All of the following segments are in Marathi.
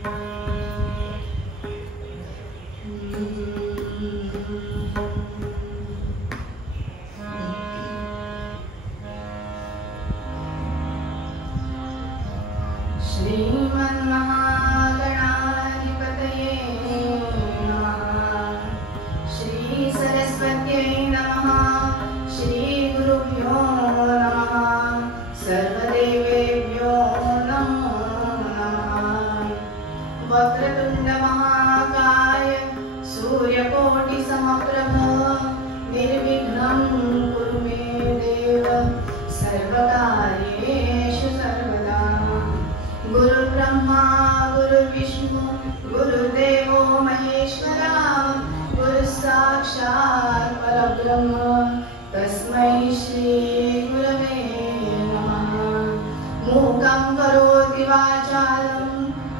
श्रीमन्महागणाधिपतये नमः। श्री सरस्वत्यै नमः। श्री गुरुभ्यो नमः। सर्वदेवेभ्यो नमो नमः। वक्रतुण्ड महाकाय सूर्यकोटिसमप्रभ निर्विघ्नं कुरु मे देव सर्वकार्येषु सर्वदा। गुरुर्ब्रह्मा गुरुर्विष्णु गुरुर्देवो महेश्वरा गुरुसाक्षात् परब्रह्म तस्मै श्री गुरवे नमः। मूकं करोति वाचालं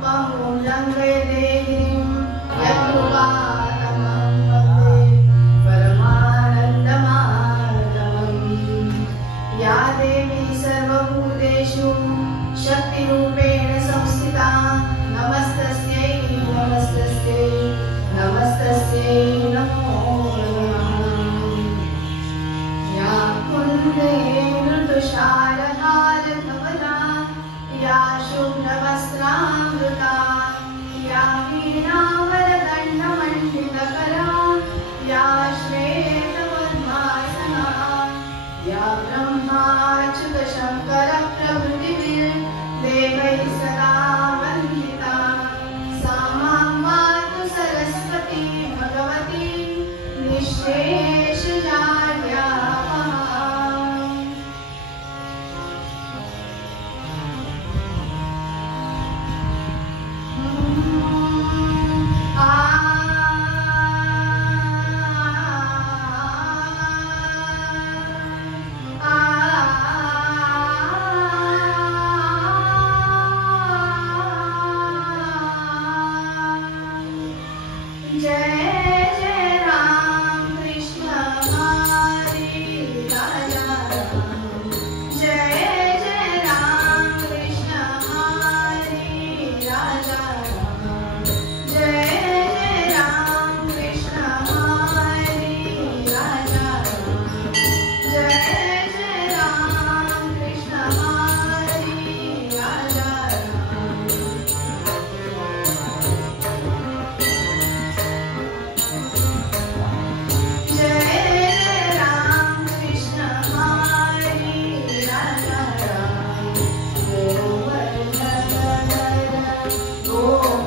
पङ्गुं लङ्घयते गिरिं यत्कृपातमहं वन्दे परमानन्दमाधवम्। या देवी सर्वभूतेषु शक्तिरूपेण संस्थिता नमस्तस्यै नमस्तस्यै नमस्तस्यै नमो नमः। या कुन्देन्दुतुषारहारधवला या शुभ्रवस्त्रामृता या वीणावरदण्डमण्डितकरा या श्वेतपद्मासना या ब्रह्माच्युतशङ्करप्रभृतिभिर्देवैः सदा वन्दिता सा मां पातु सरस्वती भगवती निःशेषजाड्यापहा। Oh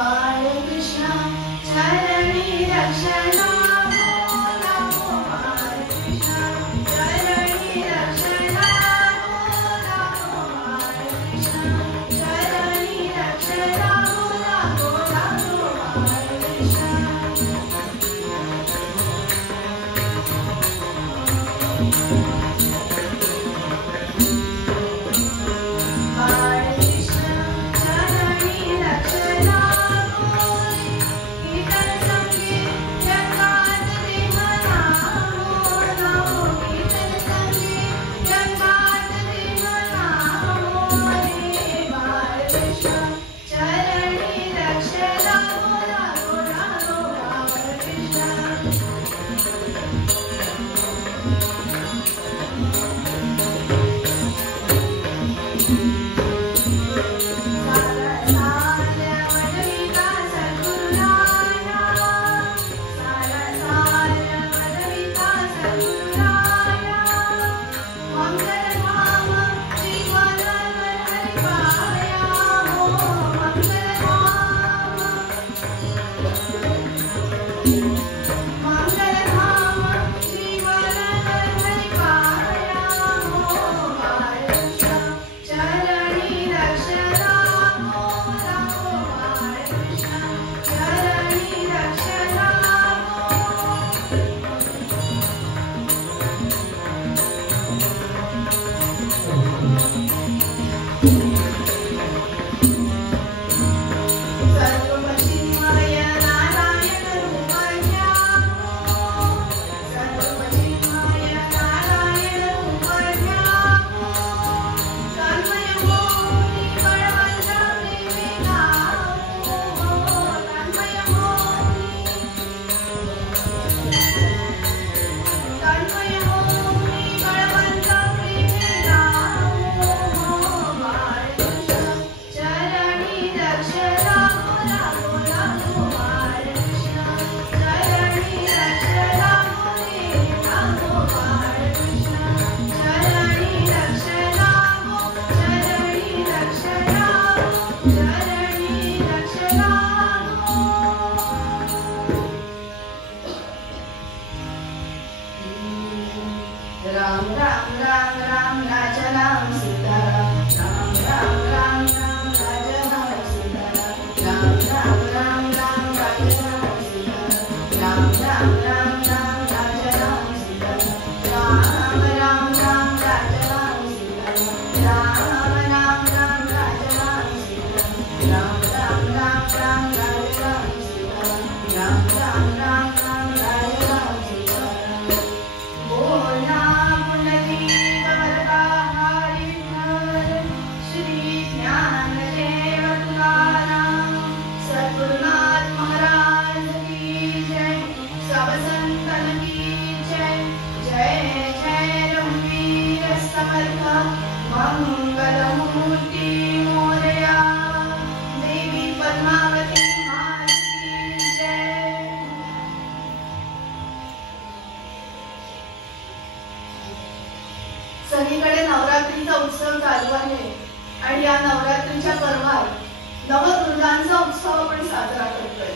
बाळकृष्ण चरणी रक्षणा बोला हो बाळकृष्ण चरणी रक्षणा बोला हो बाळकृष्ण चरणी रक्षणा बोला हो बाळकृष्ण राम राम राम राम राजनाम सीताराम राम राम राम राम राजनाम सीताराम राम राम राम राम राजनाम सीताराम राम राम राम राजनाम सीताराम राम राम राम राजनाम सीताराम राम राम राम राजनाम सीताराम राम राम राम राजनाम सीताराम राम राम राम राम राजनाम सीताराम बोला मंगलमूर्ति मोरया देवी पद्मावती मात की जय। सगळीकडे नवरात्रीचा उत्सव चालू आहे आणि या नवरात्रीच्या पर्वात नवदुर्गांचा उत्सव आपण साजरा करतोय।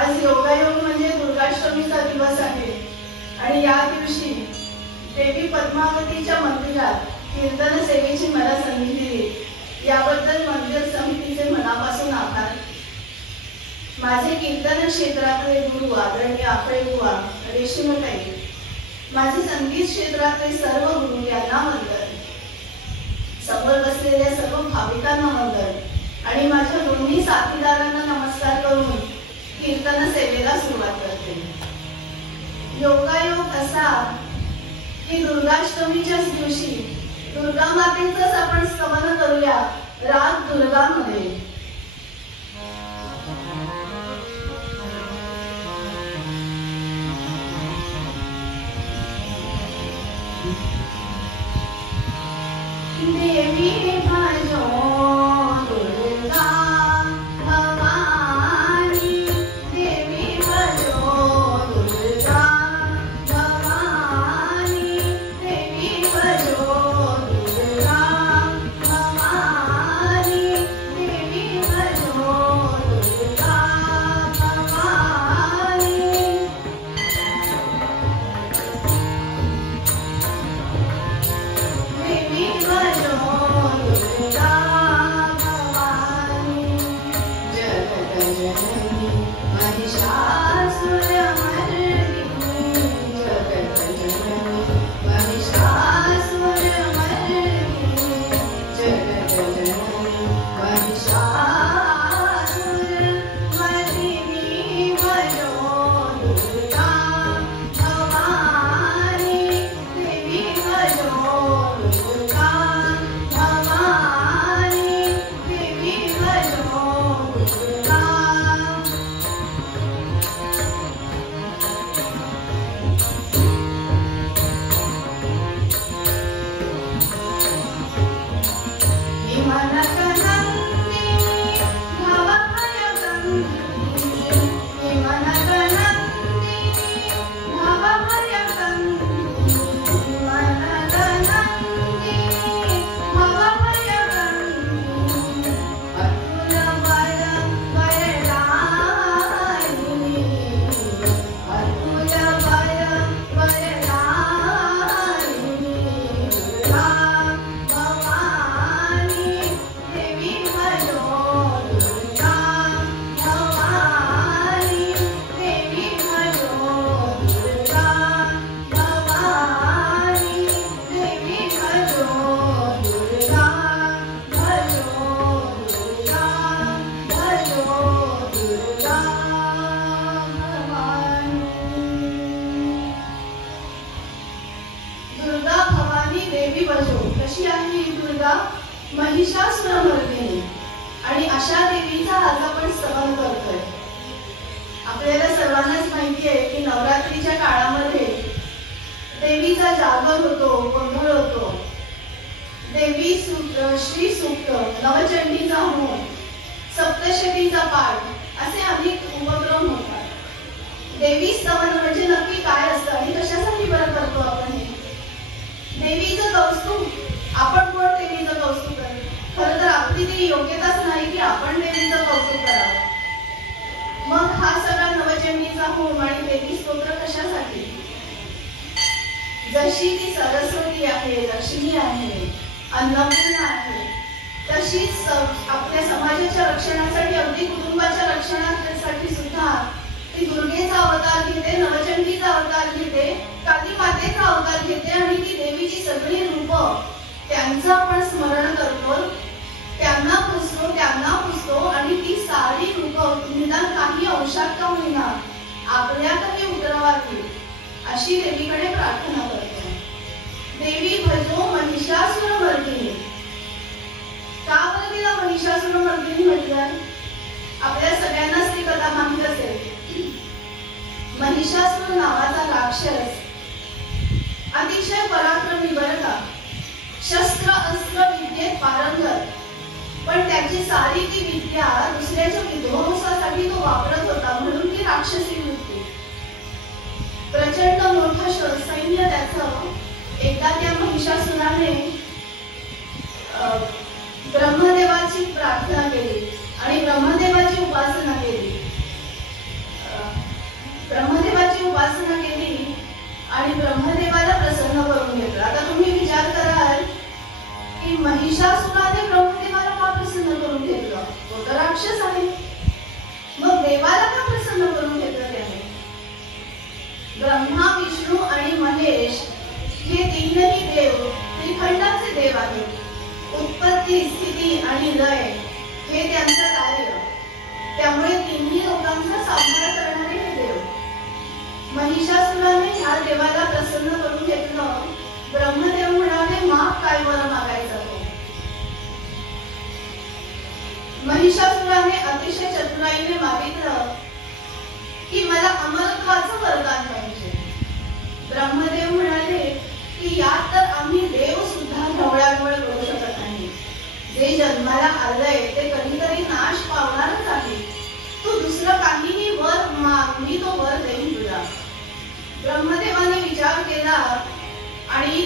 आज योगायोग म्हणजे दुर्गाष्टमीचा दिवस आहे आणि या दिवशी देवी पद्मावतीच्या मंदिरात कीर्तन सेवेची मला संधी दिली याबद्दल मंदिर समितीचे मनापासून आभार। माझे कीर्तन क्षेत्रातले गुरु आदरणीय आफळे बुवा रेशीमताई, माझे संगीत क्षेत्रातले सर्व गुरु यांना वंदन, समोर बसलेल्या सर्व भाविकांना वंदन आणि माझ्या दोन्ही साथीदारांना नमस्कार करून कीर्तन सेवेला सुरुवात करते। योगायोग असा की दुर्गाष्टमीच्याच दिवशी दुर्गा मातेचंच आपण स्तवन करूया राग दुर्गामध्ये। देवी भजो दुर्गा भवानी, देवी भजो दुर्गा भवानी, देवी भजो दुर्गा भवानी, देवी भजो सहनमर्दिनी आणि अशा देवीचा आज आपण स्तवन करतोय. आपल्याला सर्वांनाच माहिती आहे की नवरात्रीच्या काळामध्ये देवीचा जागर होतो, गोंधळ होतो. देवी श्री सूक्त, नवचंडीचा होम, सप्तशतीचा पाठ असे अनेक उपक्रम होतात. देवी स्तवन म्हणजे नक्की काय असतं आणि कशासाठी बरं करतो आपण हे? देवीचं कौस्तुभ. आपण कोण देवीचं कौस्तुभ करेल? खरं तर आपली ती योग्यताच नाही की आपण देवीचं कौतुक करावं. मग हा सगळा नवचंडीचा होम आणि देवी स्तोत्र कशासाठी? जशी ती सरस्वती आहे, लक्ष्मी आहे, अन्नपूर्णा आहे, तशीच आपल्या समाजाच्या रक्षणासाठी, अगदी कुटुंबाच्या रक्षणासाठी सुद्धा ती दुर्गेचा अवतार घेते, नवचंडीचा अवतार घेते, काली मातेचा अवतार घेते आणि ती देवीची सगळी रूपं त्यांचं आपण स्मरण करतो, त्यांना पुजतो आणि ती सारी रूपं निदान काही अंशात का होईना आपल्यातही उतरवावी अशी देवीकडे प्रार्थना करतो. देवी भजो महिषासुरमर्दिनी. का बरं तिला महिषासुरमर्दिनी म्हटलं? आपल्या सगळ्यांनाच ती कथा माहित असेल. महिषासुर नावाचा राक्षस अतिशय पराक्रमी बरं का, शस्त्र अस्त्र विद्येत पारंगत, पण त्याची सारी ती विद्या दुसऱ्याच्या विध्वंसासाठी तो वापरत होता, म्हणून ती राक्षसी वृत्ती. प्रचंड मोठं सैन्य त्याचं. एकदा त्या महिषासुराने ब्रह्मदेवाची प्रार्थना केली आणि ब्रह्मदेवाची उपासना केली. आणि ब्रह्मदेवाला प्रसन्न करून घेतलं. आता तुम्ही विचार कराल की महिषासुराने ब्रह्मदेवाला का प्रसन्न करून घेतलं? तो तर राक्षस आहे, मग देवाला का प्रसन्न करून घेतलं त्याने? ब्रह्मा, विष्णू आणि महेश हे तीनही देव त्रिखंडाचे देव आहेत. उत्पत्ती, स्थिती आणि लय हे त्यांचं कार्य. त्यामुळे तिन्ही लोकांचा सांभाळ करणारे हे देव. महिषासुराने ह्या देवाला प्रसन्न करून घेतलं. ब्रह्मदेव म्हणाले, माग काय वर मागायचा तो? महिषासुराने अतिशय चतुराईने मागितलं की मला अमरत्वाचं वरदान पाहिजे. ब्रह्मदेव म्हणाले की यात तर आम्ही देव सुद्धा ढवळाढवळ करू शकत नाही. जे जन्माला आलंय ते कधीतरी नाश पावणारच आहे. तू दुसरं काहीही वर माग, मी तो वर देईन तुला. ब्रह्मदेवाने विचार केला आणि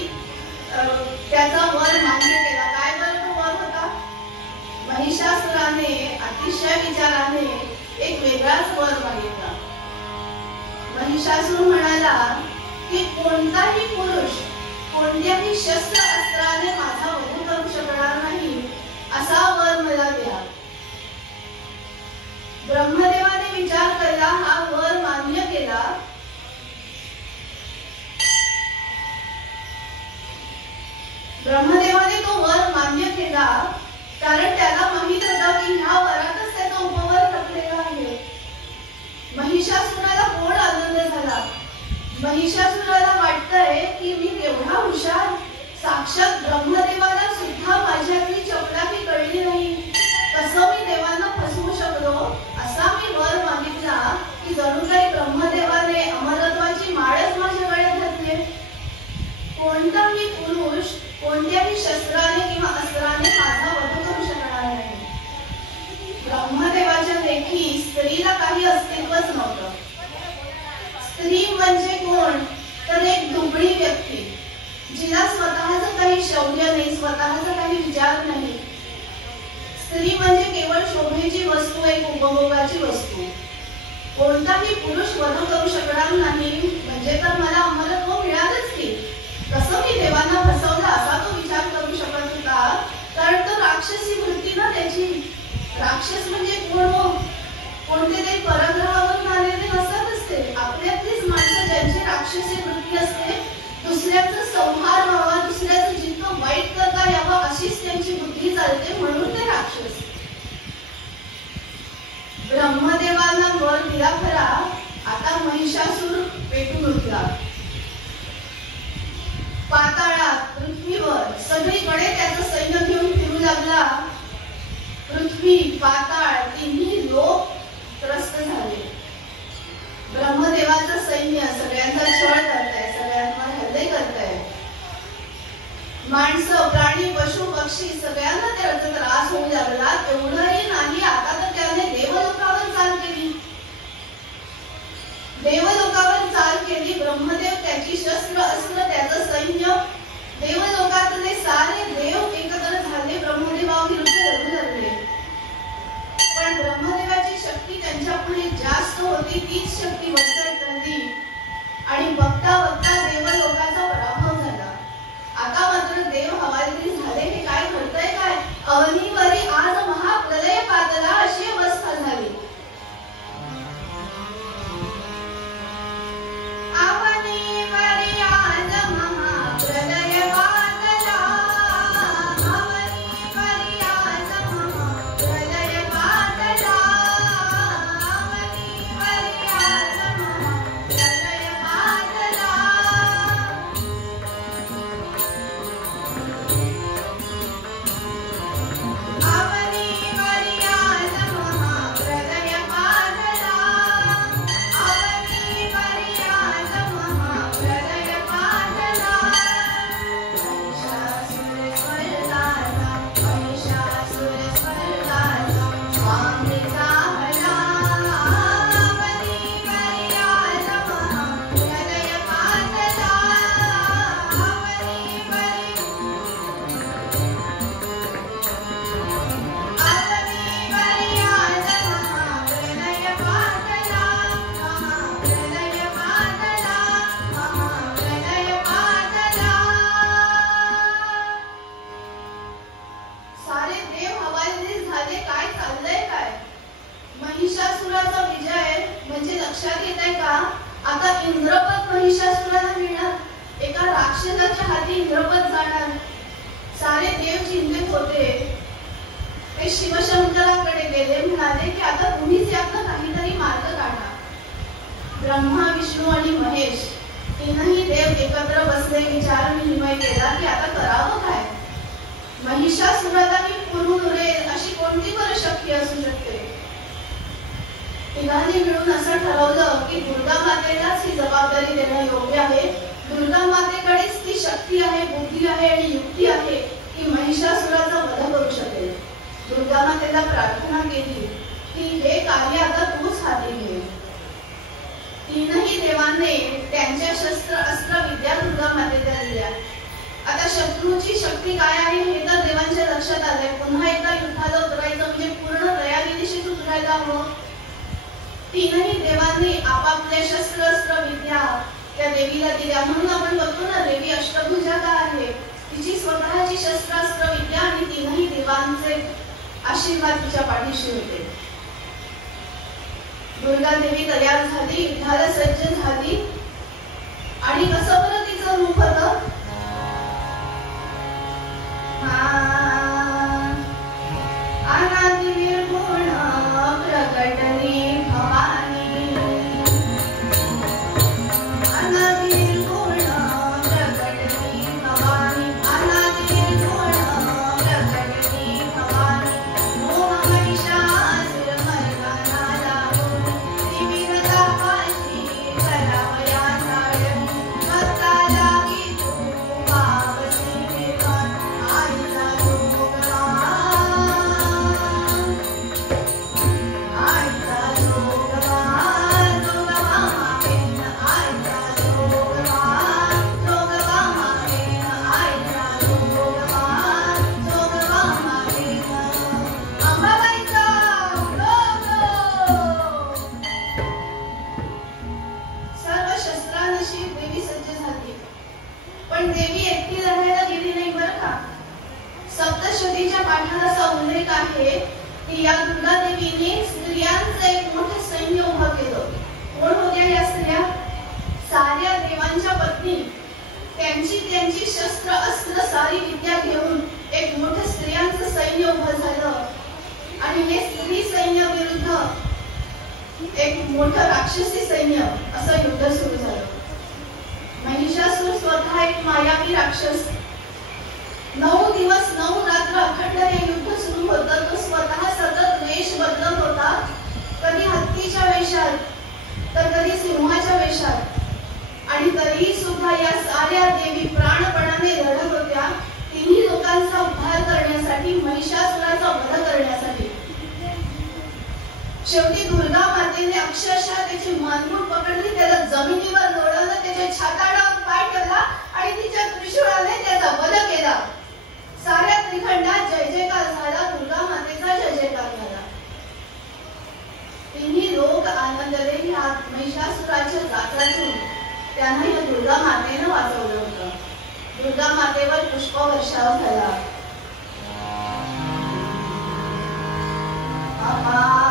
त्याचा वर मान्य केला. काय वर तो वर होता? महिषासुराने अतिशय विचाराने एक वेगळाच वर मागितला. महिषासुर म्हणाला की कोणताही पुरुष कोणत्याही शस्त्र अस्त्राने माझा वध करू शकणार नाही असा वर मला द्या. ब्रह्मदेवाने विचार केला, हा वर मान्य केला. ब्रह्मदेवाने तो वर मान्य केला कारण त्याला माहित होतं की ह्या वरातच त्याचा उपवर लपलेला आहे. महिषासुराला गोड आनंद झाला. महिषासुराला वाटतंय की मी एवढा हुशार, साक्षात ब्रह्मदेवाला सुद्धा माझ्यातली चपलाकी कळली नाही, कसं मी देवांना फसवू शकलो. असा मी वर मागितला की जणू काही ब्रह्मदेवाने अमरत्वाची माळच माझ्या गळ्यात घातली. कोणताही पुरुष कोणत्याही शस्त्राने किंवा अस्त्राने माझा वध करू शकणार नाही. ब्रह्मदेवाच्या लेखी स्त्रीला काही अस्तित्वच नव्हतं. स्त्री म्हणजे कोण? तर एक दुबळी व्यक्ती, जिला स्वतःचं काही शौर्य नाही, स्वतःचा काही विचार नाही. स्त्री म्हणजे केवळ शोभेची वस्तू, एक उपभोगाची वस्तू. कोणताही पुरुष वध करू शकणार नाही म्हणजे तर मला अमरत्व मिळालंच की. कसं मी देवांना फसवलं असा तो विचार करू शकत होता, कारण तो राक्षसी वृत्ती ना त्याची. राक्षस म्हणजे कोण? कोणते तरी परग्रहावरून आलेले नसतातच ते. आपल्यातलीच माणसं ज्यांची राक्षसी वृत्ती असते, दुसऱ्याचं संहार व्हावा, दुसऱ्याचं जितकं वाईट करता यावं अशीच त्यांची बुद्धी चालते, म्हणून ते राक्षस. ब्रह्मदेवांना वर दिला खरा, आता महिषासुर पेटून उठला. पाताळात, पृथ्वीवर सगळीकडे त्याचं सैन्य घेऊन फिरू लागला पाताळ तिन्ही लोक त्रस्त झाले. ब्रह्मदेवाचं सैन्य सगळ्यांचा छळ करताय, सगळ्यांवर हल्ले करताय. माणसं, प्राणी, पशु, पक्षी सगळ्यांना त्याचा त्रास होऊ लागला. एवढंही नाही, आता तर त्याने देवलोकावर चाल केली. देवलोकावर चाल केली. ब्रह्मदेव, त्याची शस्त्र अस्त्र, त्याचं सैन्य, देवलोकातले सारे देव एकत्र झाले, ब्रह्मदेवाविरुद्ध लढू लागले. पण ब्रह्मदेवाची शक्ती त्यांच्यापुढे जास्त होती. तीच शक्ती वरचढ ठरली आणि बघता बघता देवलोकाचा पराभव झाला. आता मात्र देव हवालदिल झाले. हे काय घडतंय काय? अवनीवरी आज महाप्रलय पातला अशी अवस्था झाली. अवनीवरी आज महाप्रलय पातला, अवनीवरी आज महाप्रलय पातला, अवनीवरी आज महाप्रलय पातला. महिषासुराचा विजय म्हणजे लक्षात येत आहे का? आता इंद्रपद महिषासुराला मिळणार. एका राक्षसाच्या हाती इंद्रपद जाणार. सारे देव चिंतित होते. ते शिवशंकराकडे गेले, म्हणाले की आता तुम्हीच यातनं काहीतरी मार्ग काढा. ब्रह्मा, विष्णू आणि महेश तीनही देव एकत्र बसले, विचार विनिमय केला की आता करावं काय. महिषासुराला मी पुरून उरेल अशी कोणती बरं शक्ती असू शकते. तिघांनी मिळून असं ठरवलं की दुर्गा मातेलाच ही जबाबदारी देणं योग्य आहे. दुर्गा मातेकडेच ती शक्ती आहे, बुद्धी आहे आणि युक्ती आहे की महिषासुराचा वध करू शकेल. दुर्गा मातेला प्रार्थना केली की हे कार्य आता तूच हाती घे. तीनही देवांनी त्यांच्या शस्त्र अस्त्र विद्या दुर्गा मातेला दिल्या. आता शत्रूची शक्ती काय आहे हे तर देवांच्या लक्षात आलंय. पुन्हा एकदा युद्धाला उतरायचं म्हणजे पूर्ण तयारी दिशेत उतरायला हवं. तीनही देवांनी आपापल्या शस्त्र अस्त्र विद्या त्या देवीला दिल्या. म्हणून आपण बघतो ना, देवी अष्टभुजा का आहे. तिची स्वतःची शस्त्रास्त्र विद्या आणि तीनही देवांचे आशीर्वाद तिच्या पाठीशी होते. दुर्गा देवी तयार झाली, युद्धाला सज्ज झाली. आणि कसं बरं तिचं रूप होतं? अनादि निर्गुण प्रकटली भवानी, अनादि निर्गुण प्रकटली भवानी, अनादि निर्गुण प्रकटली भवानी. मोह महिषासुर मर्दना लावून त्रिविध तापाशी करावया ताडण. भक्ता लागी तू पावसी विमान, आईचा जोगवा, आईचा जोगवा, जोगवा मागेन, आईचा जोगवा, जोगवा मागेन, आईचा जोगवा, जोगवा मागेन. अंबाबाईचा जोग. सर्व शस्त्रांशी देवी सज्ज झाली. पण देवी एकटी लढायला गेली नाही बरं का. सप्तशतीच्या पाठात असा उल्लेख आहे की या दुर्गा देवीने स्त्रियांचं एक मोठं सैन्य उभं केलं. कोण होत्या या स्त्रिया? साऱ्या देवांच्या पत्नी. त्यांची शस्त्र अस्त्र सारी विद्या घेऊन एक मोठं स्त्रियांचं सैन्य उभं झालं. आणि हे स्त्री सैन्य विरुद्ध एक मोठं राक्षसी सैन्य असं युद्ध सुरू झालं. महिषासुर स्वतः एक मायावी राक्षस. 9 दिवस 9 रात्र अखंड हे युद्ध सुरू होतं. तो स्वतः सतत शेवटी दुर्गा मातेने अक्षरशः त्याची मानगूट पकडली, त्याला जमिनीवर लोळवलं, त्याच्या छाताडावर पाय ठेवला आणि तिच्या त्रिशूळाने त्याचा वध केला. साऱ्या त्रिखंडात जय जयकार झाला, दुर्गा मातेचा जय जयकार झाला. तिन्ही लोक आनंदले. ह्या महिषासुराच्या जाचातून त्यांना या दुर्गा मातेनं वाचवलं होतं. दुर्गा मातेवर पुष्पवर्षाव झाला. Rama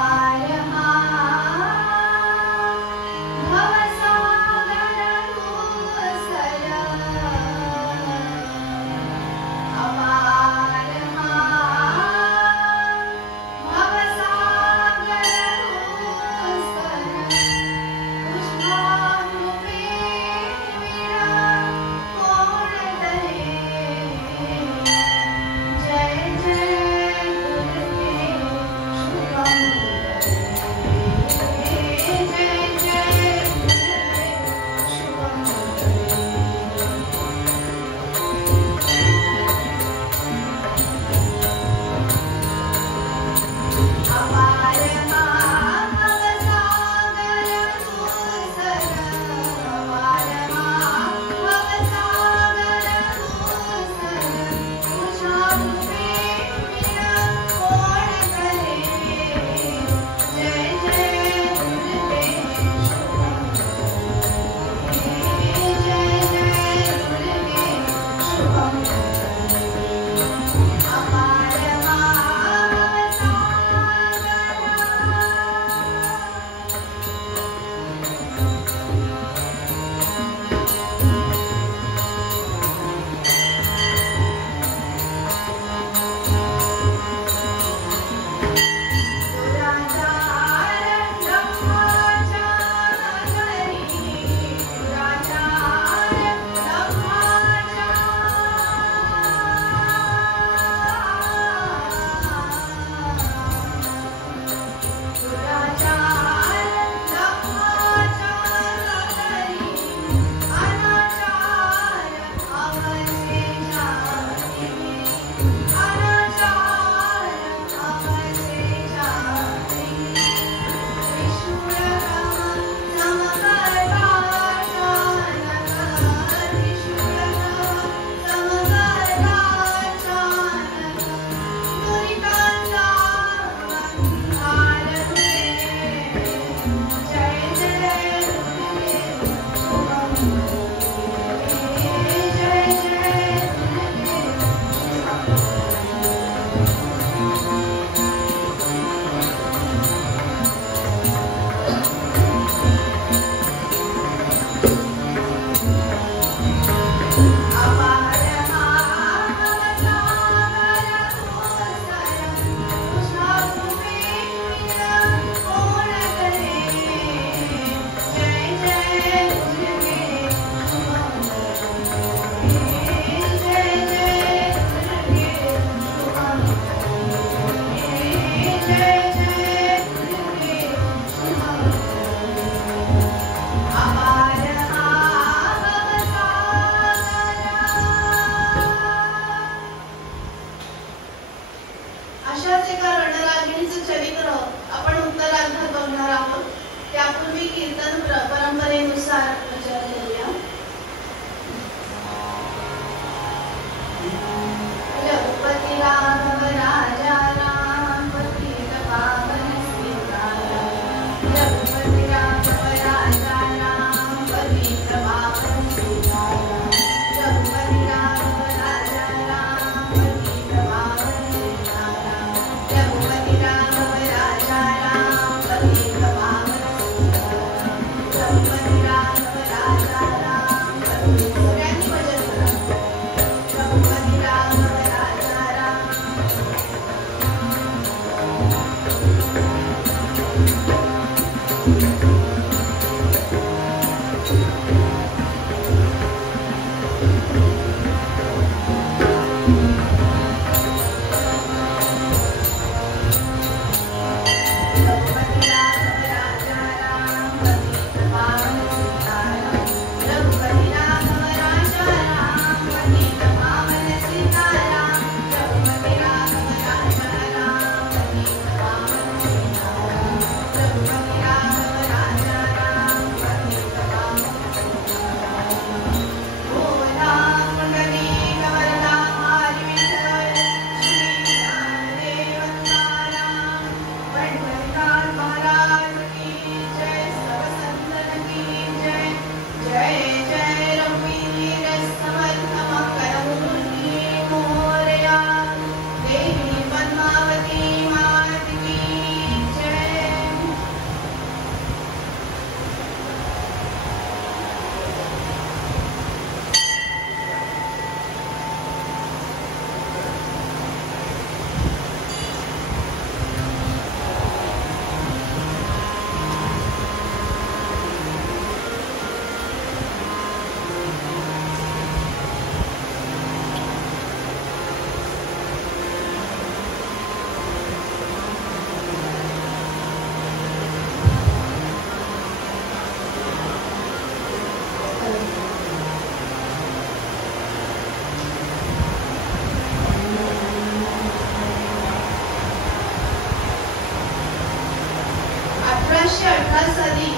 1518 साली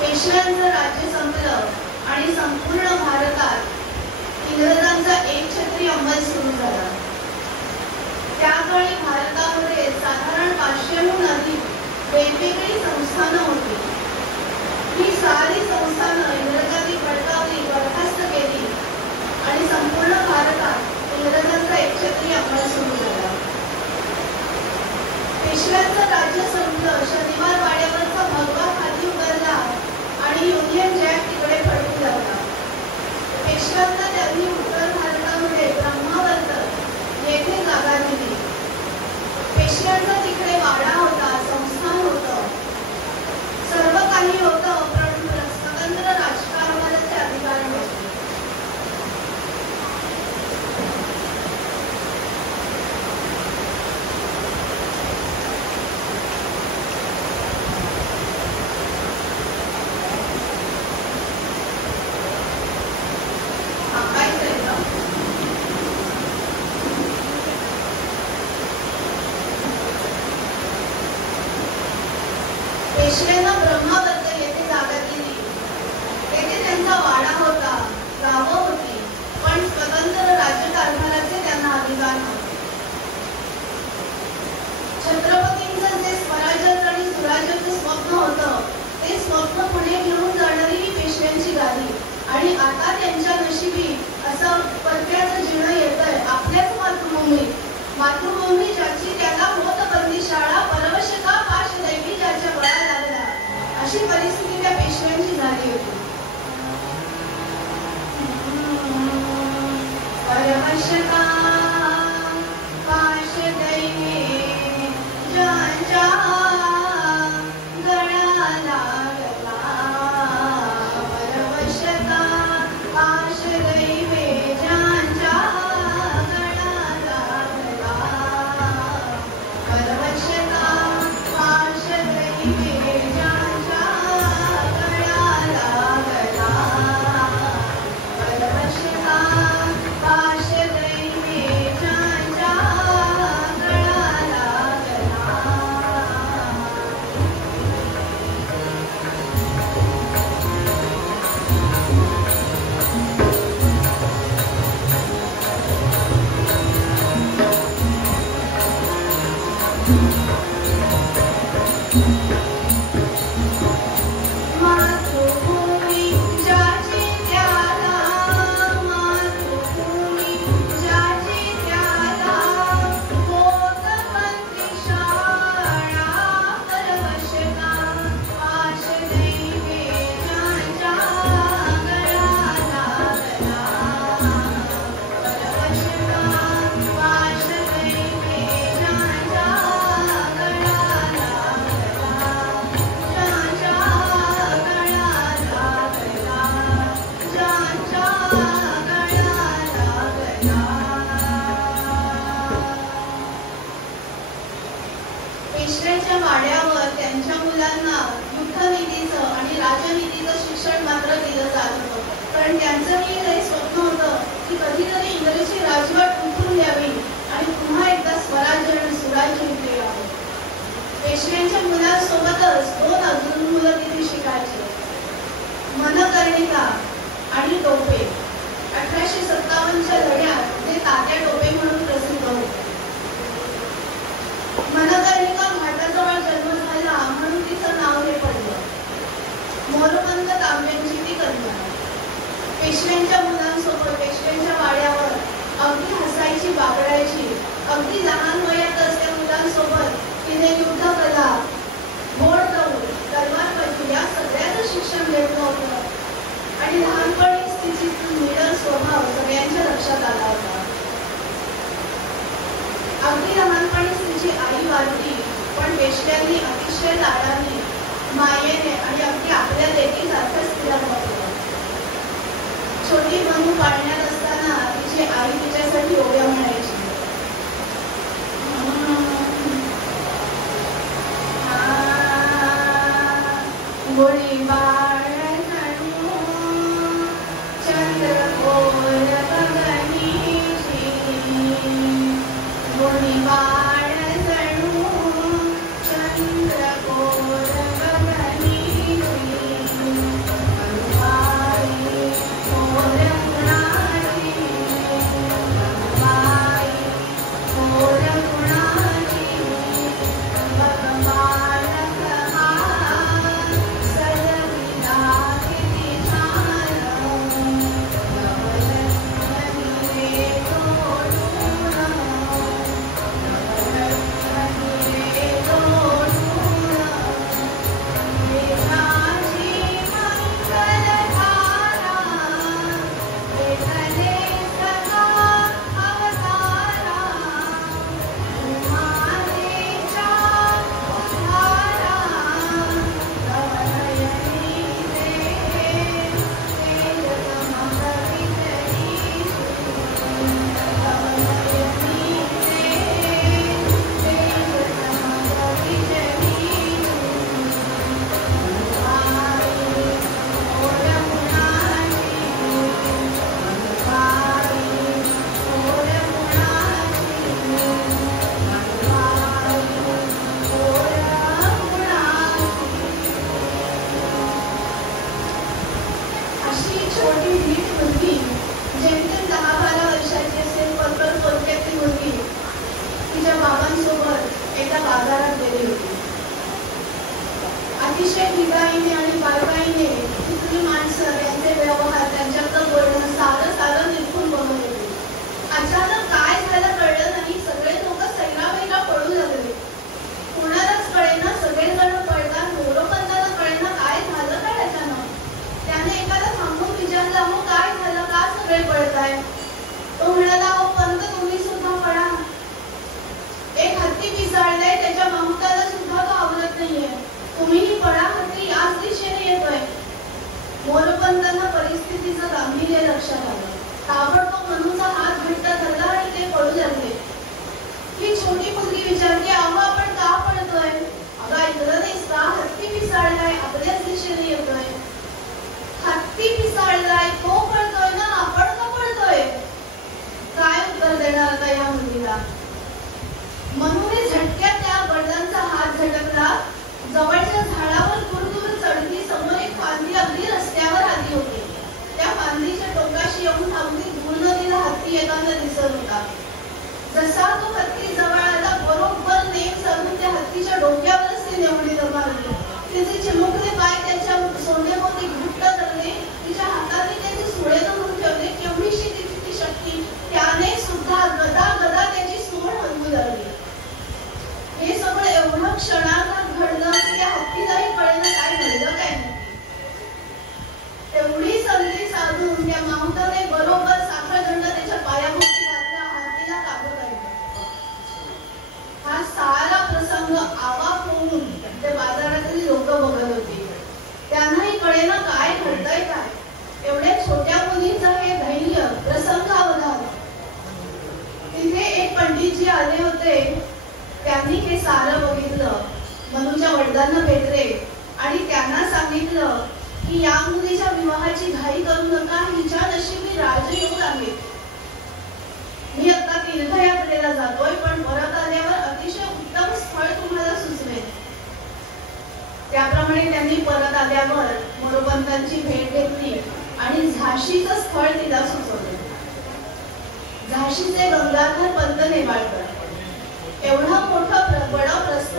पेशव्यांचं राज्य संपलं आणि संपूर्ण भारतात इंग्रजांचा एकछत्री अंमल सुरू झाला. त्याकाळी भारतामध्ये साधारण 500हून अधिक वेगवेगळी संस्थानं होती. ही सारी संस्थानं इंग्रजांनी भडकावली, बरखास्त केली आणि संपूर्ण भारतात इंग्रजांचा एकछत्री अंमल सुरू झाला. पेशव्यांचं राज्य संपलं. शनिवार वाड्यावरचा भगवा खाली उघडला आणि युनियन जॅक तिकडे पडू लागला. पेशव्यांना त्यांनी उत्तर भारतामध्ये ब्रह्मावर्त येथे जागा दिली. पेशव्यांचा तिकडे वाडा होता, संस्थान होतं, सर्व काही होतं, परंतु स्वतंत्र राजकारणाचे अधिकार नव्हते. पेशव्यांना ब्रह्मावर्त येथे जागा दिली. तेथे त्यांचा वाडा होता, गावं होती, पण स्वतंत्र राज्यकारभाराचे त्यांना अधिकार नव्हते. छत्रपतींचं जे स्वराज्याचं आणि सुराज्याचं स्वप्न होतं ते स्वप्न पुढे घेऊन जाणारी ही पेशव्यांची गाडी. आणि आता त्यांच्या नशिबी असं परक्याचं जिणं येतंय आपल्याच मातृभूमी ज्याची त्याला होत बंदी शाळा, परवशका पाश दैवी ज्याच्या बळा लागला, अशी परिस्थिती त्या पेशव्यांची झाली होती. परवशका पाश दैवी ज्याच्या गळा लागला, परवशका पाश दैवी ज्याच्या पेशव्यांच्या वाड्यावर त्यांच्या मुलांना युद्धनीतीचं आणि राजनीतीचं शिक्षण मात्र दिलं जात होतं. कारण त्यांचं हे स्वप्न होतं की कधीतरी इंग्रजी राजवट उठून द्यावी आणि पुन्हा एकदा स्वराज्य आणि सुराज्य इथे यावं. पेशव्यांच्या मुलांसोबतच 2 अजून मुलं तिथे शिकायचे, मनकर्णिका आणि टोपे. 1857च्या लढ्यात ते तात्या टोपे म्हणून प्रसिद्ध होते. मनकर्णिका घाटाजवळ जन्म झाला म्हणून तिचं नाव हे पडलं. मोरपंत तांब्यांची ती कन्या. पेशव्यांच्या मुलांसोबत पेशव्यांच्या वाड्यावर अगदी हसायची, बागडायची. अगदी लहान वयातच त्या मुलांसोबत तिने युद्धकला, घोडदौड, तलवारबाजी या सगळ्याचं शिक्षण घेतलं होतं. आणि लहानपणीच तिची निडर स्वभाव सगळ्यांच्या लक्षात आला होता. अगदी लहानपणीच तिची आई वारली, पण पेशव्यांनी अतिशय लाडाने, मायेने आणि अगदी आपल्या लेकीसारखंच तिला बघलं. छोटी मनू पाळण्यात असताना तिची आई तिच्यासाठी ओव्या म्हणायची. गोळी बाळ चंद्रकोर गगनीची, गोळी बाळ जणू चंद्रकोर तिचे चिमुकले पाय त्याच्या सोंडेभोवती घट्ट धरले, तिच्या हाताने त्याची सुळे धरून ठेवले. केवढीशी तिची शक्ती, त्याने सुद्धा गदा गदा त्याची सूळ हलवू लागली. हे सगळं एवढं क्षणार्धात घडलं की त्या हत्तीलाही कळलं काय घडलं काय नाही. तेवढी संधी साधून त्या माहुताने बरोबर साखळदंड त्याच्या पायाभोवती घातला, हत्तीला काबू काढला. हा सारा प्रसंग आवाक होऊन ते बाजारातील लोक बघत होते. त्यांनाही कळेना काय घडतंय काय. एवढ्या छोट्या मुलीचं हे धैर्य प्रसंगावधान. तिथे एक पंडितजी आले होते. त्यांनी हे सारं बघितलं, मनूच्या वडिलांना भेटले आणि त्यांना सांगितलं की या मुलीच्या विवाहाची घाई करू नका, हिच्या नशिबी राजयोग आहे. मी आता तीर्थयात्रेला जातोय, पण परत आल्यावर अतिशय उत्तम स्थळ तुम्हाला सुचवेल. त्याप्रमाणे त्यांनी परत आल्यावर मोरोपंतांची भेट घेतली आणि झाशीचं स्थळ तिला सुचवले. झाशीचे गंगाधर पंत नेवाळकर. एवढा मोठा प्रस्थ.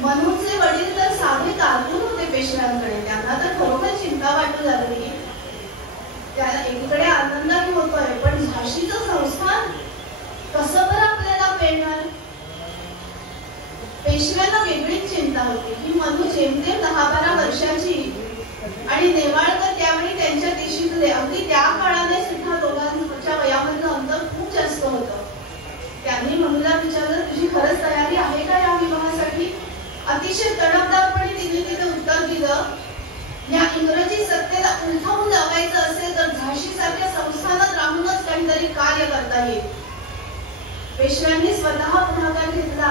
मनूचे वडील तर साधे कारकून होते पेशव्यांकडे. त्यांना तर खरोखर चिंता वाटू लागली. त्याला एकीकडे आनंदही होतोय, पण झाशीचं संस्थान कसं बरं आपल्याला पेरणार. पेशव्यांना वेगळीच चिंता होती. ही मनू जेमतेम 10-12 वर्षाची आणि नेवाळकर त्यावेळी त्यांच्या देशीतले. अगदी त्या काळाने सुद्धा दोघांच्या वयामधलं अंतर खूप जास्त होतं. त्यांनी मनूला विचारलं, तुझी खरंच तयारी आहे का या विवाहासाठी. अतिशय तडफदारपणे तिने तिथे उत्तर दिलं, या इंग्रजी सत्तेला उलथावून लावायचं असेल तर झाशीसारख्या संस्थानात राहूनच काहीतरी कार्य करता येईल. पेशव्यांनी स्वतः पुढाकार घेतला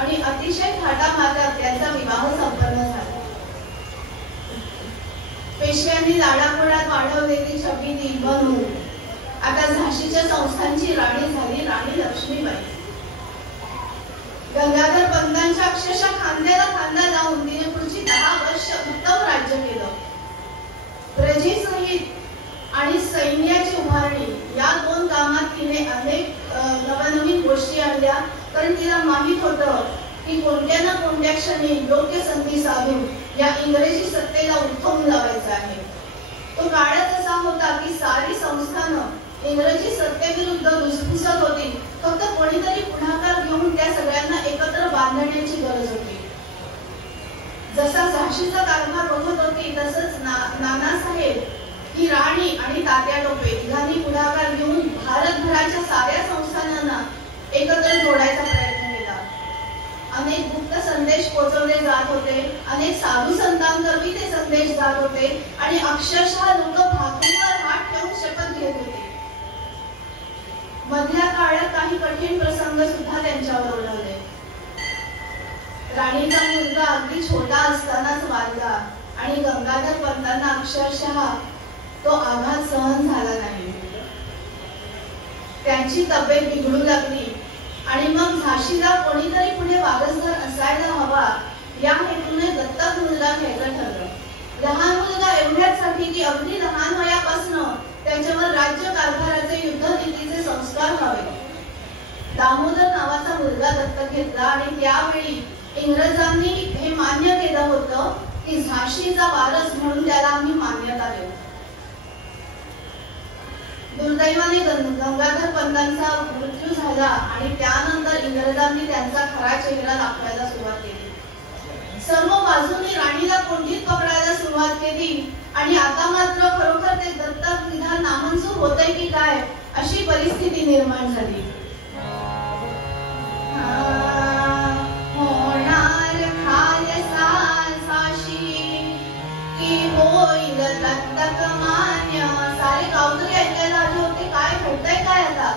आणि अतिशय थाटामाटात त्यांचा विवाह संपन्न झाला. पेशव्यांनी लाडाकोडात वाढवलेली छबिनी बनू आता झाशीच्या संस्थांची राणी झाली, राणी लक्ष्मीबाई. गंगाधर पंतांच्या अक्षरशः खांद्याला खांदा लावून तिने पुढची 10 वर्ष उत्तम राज्य केलं. प्रजेसहित आणि सैन्याची उभारणी या 2 कामात तिने अनेक नवनवीन गोष्टी आणल्या. कारण तिला माहित होतं की कोणत्या ना कोणत्या क्षणी योग्य संधी साधून या इंग्रजी सत्तेला उलथवून लावायचं आहे. तो काळच असा होता की सारी संस्थानं इंग्रजी सत्तेविरुद्ध रुसरुसत होती. फक्त कोणीतरी पुढाकार घेऊन त्या सगळ्यांना एकत्र बांधण्याची गरज होती. जसा झाशीचा कारभार बघत होती तसंच नानासाहेब ही राणी आणि तात्या टोपे यांनी पुढाकार घेऊन भारतभराच्या साऱ्या संस्थानांना एकत्र जोडायचा प्रयत्न केला. अनेक गुप्त संदेश पोहोचवले जात होते. अनेक साधू संतांकरवी ते संदेश जात होते आणि अक्षरशः लोक भाकरीवर हात ठेवून शपथ घेत होते. मधल्या काळात काही कठीण प्रसंग सुद्धा त्यांच्यावर ओढवले. राणीचा मुलगा अगदी छोटा असतानाच वारला आणि गंगाधर पंतांना अक्षरशः तो आघात सहन झाला नाही. त्यांची तब्येत बिघडू लागली आणि मग झाशीला कोणीतरी पुढे वारसदार असायला हवा या हेतूने दत्तक मुलगा घ्यायचं ठरलं. लहान मुलगा एवढ्यासाठी की अगदी लहान वयापासून त्याच्यावर राज्य कारभाराचे युद्धनीतीचे संस्कार व्हावे. दामोदर नावाचा मुलगा दत्तक घेतला आणि त्यावेळी इंग्रजांनी हे मान्य केलं होतं की झाशीचा वारस म्हणून त्याला आम्ही मान्यता देऊ. दुर्दैवाने गंगाधर पंतांचा मृत्यू झाला आणि त्यानंतर इंग्रजांनी त्यांचा खरा चेहरा दाखवायला सुरुवात केली. सर्व बाजूंनी राणीला कोंडीत पकडायला सुरुवात केली आणि आता मात्र खरोखर ते दत्तक विधान नामंजूर होतंय की काय अशी परिस्थिती निर्माण झाली. होणार खालसा झाशी की होईल दत्तक मान्य. सारे गावकरी ऐकायला आले होते काय घडतंय काय आता.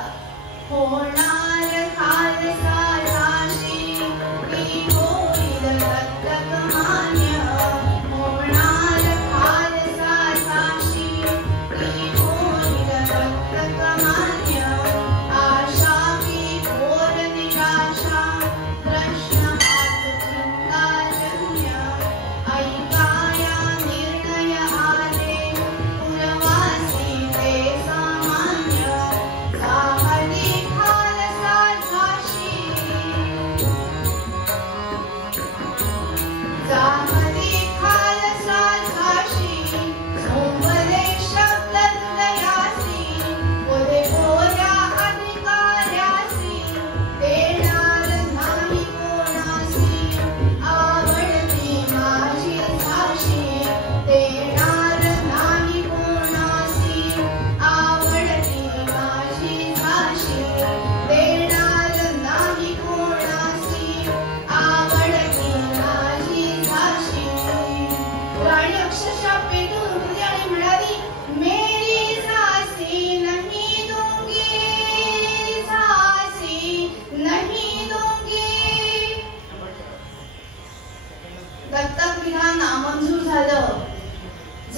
होणार खालसा झाशी की होईल दत्तक मान्य. होणार खालसा झाशी की होईल दत्तक मान्य. आशा की घोर निराशा प्रश्न आज चिंताजन्य. ऐकाया निर्णय आले पुरवासी ते सामान्य. साहली खाल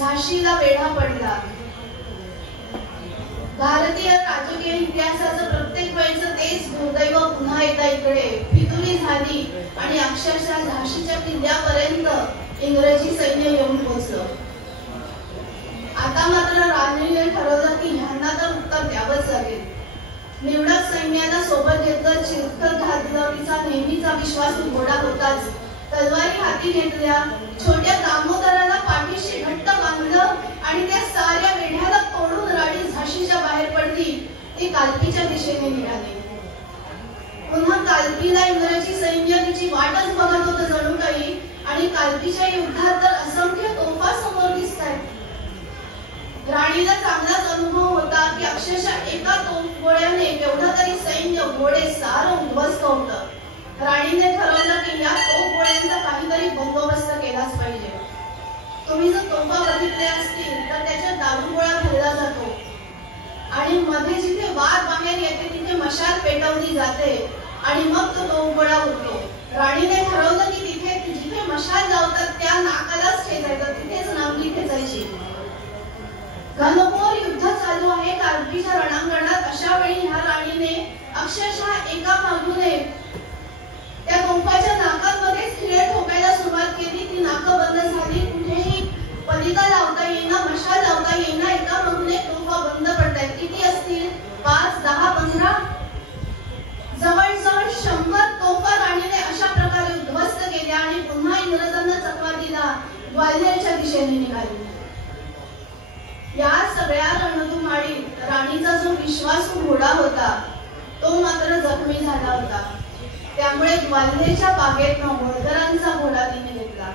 झाशीला वेढा पडला. भारतीय राजकीय इतिहासाचं प्रत्येक वेळेचं तेच दुर्दैव पुन्हा एकदा इकडे फितुरी झाली आणि अक्षरशः झाशीच्या किल्ल्यापर्यंत इंग्रजी सैन्य येऊन पोहोचलं. आता मात्र राणीने ठरवलं की ह्यांना तर उत्तर द्यावंच लागेल. निवडक सैन्याला सोबत घेतलं, चिरखत घातलं, तिचा नेहमीचा विश्वासू घोडा होताच. तलवारी हाती घेतल्या, छोट्या दामोदराला पाठीशी घट्ट बांधलं आणि त्या साऱ्या वेढ्याला तोडून राणी झाशीच्या बाहेर पडली. ती कालपीच्या दिशेने निघाली. पुन्हा कालपीला इंग्रजी सैन्य तिची वाटच बघत होतं जणू काही. आणि कालपीच्या युद्धात तर असंख्य तोफा समोर दिसतायत. राणीला चांगलाच अनुभव होता की अक्षरशः एका तोफगोळ्याने केवढं तरी सैन्य घोडे सारं उद्ध्वस्त होतं. राणीने ठरवलं की या तोफगोळ्यांचा काहीतरी बंदोबस्त केलाच पाहिजे. तुम्ही जर तोफा बघितल्या असतील तर त्याच्यात दारूगोळा भरला जातो आणि मध्ये जिथे वार बाहेर येते तिथे मशाल पेटवली जाते आणि मग तो तोफगोळा उडतो. राणीने ठरवलं की तिथे जिथे मशाल लावतात त्या नाकालाच ठेचायचं, तिथेच नांगी ठेचायची. घनघोर युद्ध चालू आहे कालपीच्या रणांगणात. अशा वेळी ह्या राणीने अक्षरशः एका मागून एक त्या तोफाच्या नाकांमध्येच खिळे ठोकायला सुरुवात केली. ती नाकं बंद झाली, कुठेही पलिता लावता येईना, मशाल लावता येईना. एका मागून एक तोफा बंद पडतायत. किती असतील? 5, 10, 15, जवळजवळ 100 तोफा राणीने अशा प्रकारे उद्ध्वस्त केल्या आणि पुन्हा इंग्रजांना चकवा दिला. ग्वाल्हेरच्या दिशेने निघाली. या सगळ्या रणधुमाळीत राणीचा जो विश्वासू घोडा होता तो मात्र जखमी झाला होता. त्यामुळे ग्वाल्हेरच्या बागेतनं होळकरांचा घोडा तिने घेतला.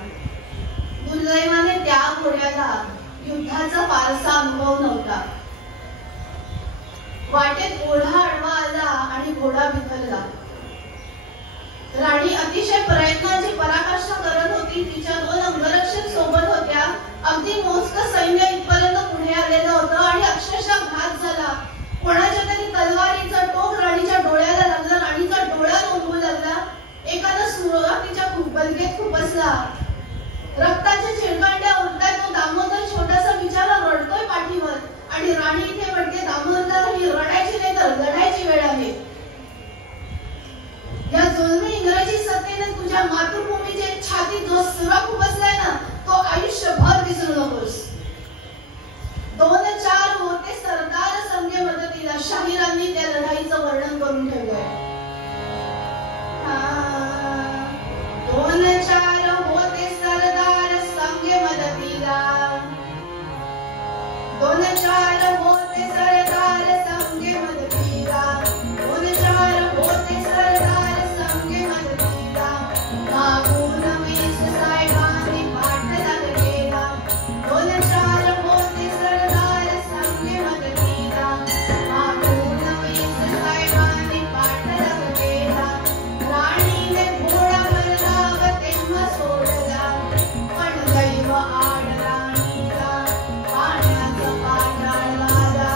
दुर्दैवाने त्या घोड्याला युद्धाचा फारसा अनुभव नव्हता. वाटेत ओढा आडवा आला आणि घोडा बिथरला. राणी अतिशय प्रयत्नाची पराकाष्ठा करत होती. तिच्या 2 अंगरक्षक सोबत होत्या. अगदी मोजकं सैन्य इथपर्यंत पुढे आलेलं होतं आणि अक्षरशः घात झाला. कोणाच्या तरी तलवारीचं टोक राणीच्या डोळ्याला लागलं. राणीचा डोळा नोंदवू लागला. एखादा सुरुवातीच्या बलगेत खुपसला. रक्ताच्या चिळकांड्या उडतायत. तो दामोदर छोटासा बिचारा रडतोय पाठीवर आणि राणी इथे म्हणते, दामोदर ही रडायची नाही तर लढायची वेळ आहे. या जुलमी इंग्रजी सत्तेने तुझ्या मातृभूमीच्या छातीत जो सुरा खुपसलाय ना तो आयुष्यभर विसरू नकोस. 2-4 होते सरदार संघे मदतीला. शाहिरांनी त्या लढाईचं वर्णन करून ठेवलंय. 2-4 होते सरदार संघे मदतीला. 2-4 होते सरदार संघे मदतीला. 2-4 होते सरदार संघे मदतीला. मागून वीस साहेबांनी पाठलाग केला. 2-4 होते सरदार संघे मदतीला. मागून वीस साहेबांनी पाठलाग केला. राणीने घोडा भरला तेव्हा सोडला. पण दैव आड राणीला पाण्याचा पाटाळ आला.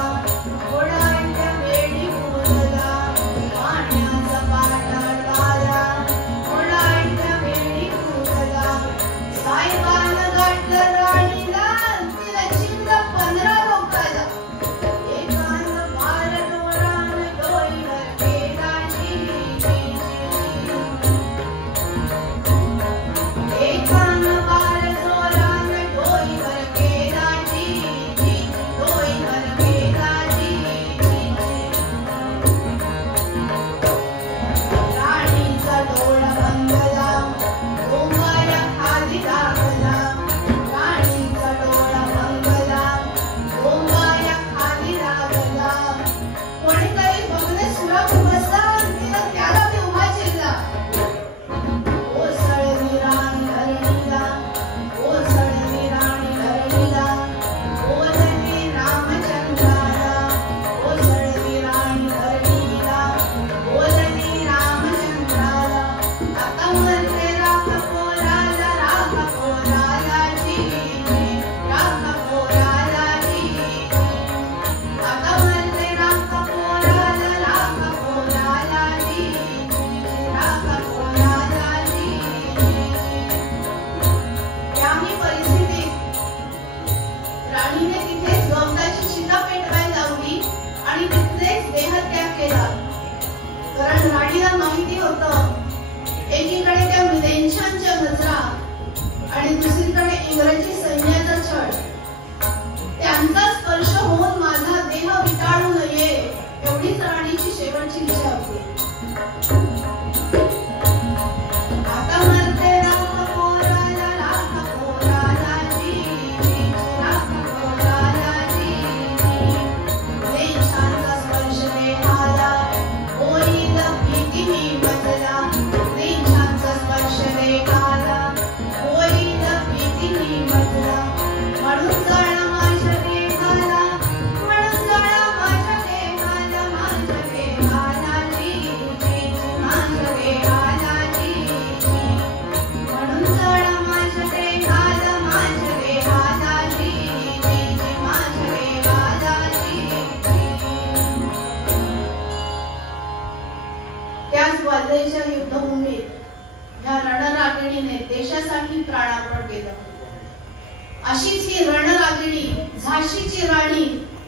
अशीच ही रणरागिणी झाशीची राणी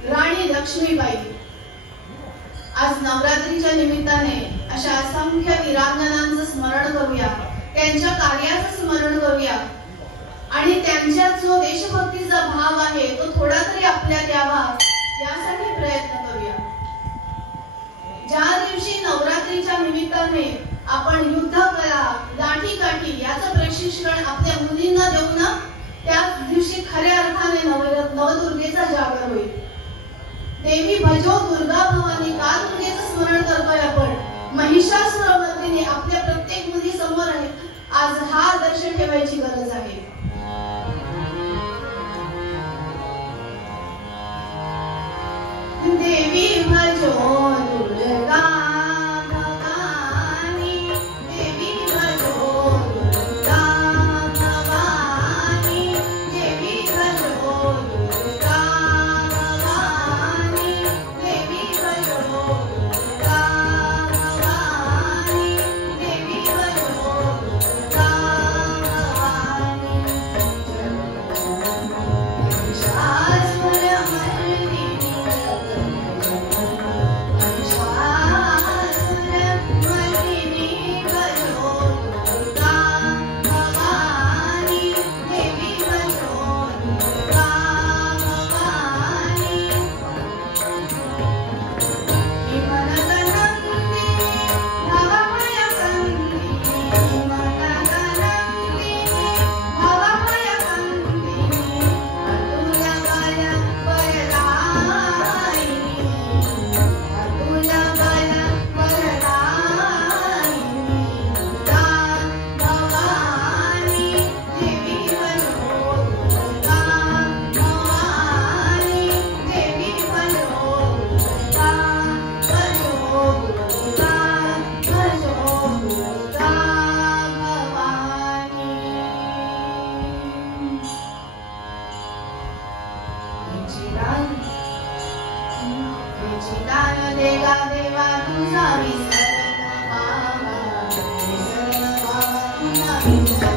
राणी लक्ष्मीबाई. आज नवरात्रीच्या निमित्ताने अशा असंख्य वीरांगनांचं स्मरण करूया, त्यांच्या कार्याचं स्मरण करूया आणि त्यांच्यात जो देशभक्तीचा भाव आहे तो थोडा तरी आपल्यात यावा यासाठी प्रयत्न करूया. ज्या दिवशी नवरात्रीच्या निमित्ताने आपण युद्ध कला लाठी काठी याचं प्रशिक्षण आपल्या मुलींना देऊ ना, त्याच दिवशी खऱ्या अर्थाने नवदुर्गेचा जागर होईल. देवी भजो दुर्गा भवानी का दुर्गेचं स्मरण करतोय आपण. महिषासुरमर्दिनी आपल्या प्रत्येक मुली समोर आहे. आज हा आदर्श ठेवायची गरज आहे. देवी भजो दुर्गा भवानी, देवी भजो दुर्गा भवानी, देवी भजो दुर्गा भवानी, देवी भजो दुर्गा भवानी, देवी भजो दुर्गा देवा देवा तुझा विसर बाबा, विसर बाबा तुझा विसर.